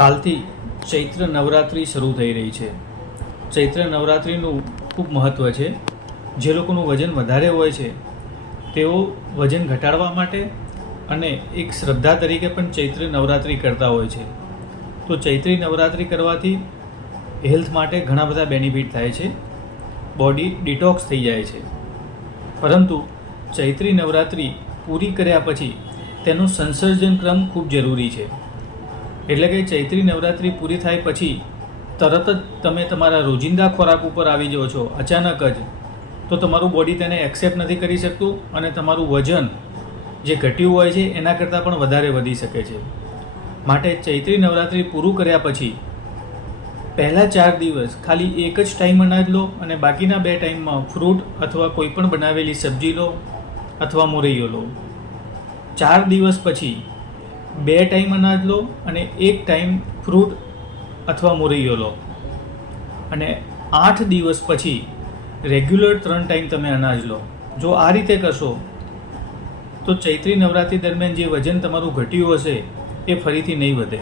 કાલથી ચૈત્ર નવરાત્રિ શરૂ થઈ રહી છે. ચૈત્ર નવરાત્રિનું ખૂબ મહત્ત્વ છે. જે લોકોનું વજન વધારે હોય છે તેઓ વજન ઘટાડવા માટે અને એક શ્રદ્ધા તરીકે પણ ચૈત્ર નવરાત્રિ કરતા હોય છે. તો ચૈત્રી નવરાત્રિ કરવાથી હેલ્થ માટે ઘણા બધા બેનિફિટ થાય છે. બોડી ડિટોક્સ થઈ જાય છે. પરંતુ ચૈત્રી નવરાત્રિ પૂરી કર્યા પછી તેનો સંસર્જન ક્રમ ખૂબ જરૂરી છે. એટલે કે ચૈત્રી નવરાત્રિ પૂરી થાય પછી તરત જ તમે તમારા રોજિંદા ખોરાક ઉપર આવી જાઓ છો અચાનક જ, તો તમારું બોડી તેને એક્સેપ્ટ નથી કરી શકતું અને તમારું વજન જે ઘટ્યું હોય છે એના કરતાં પણ વધારે વધી શકે છે. માટે ચૈત્રી નવરાત્રિ પૂરું કર્યા પછી પહેલાં 4 દિવસ ખાલી એક જ ટાઈમ અનાજ લો અને બાકીના 2 ટાઈમમાં ફ્રૂટ અથવા કોઈ પણ બનાવેલી સબ્જી લો અથવા મોરૈયો લો. 4 દિવસ પછી 2 ટાઈમ અનાજ લો અને 1 ટાઈમ ફ્રૂટ અથવા મોરૈયો લો. અને 8 દિવસ પછી રેગ્યુલર 3 ટાઈમ તમે અનાજ લો. જો આ રીતે કરશો તો ચૈત્રી નવરાત્રિ દરમિયાન જે વજન તમારું ઘટ્યું હશે એ ફરીથી નહીં વધે.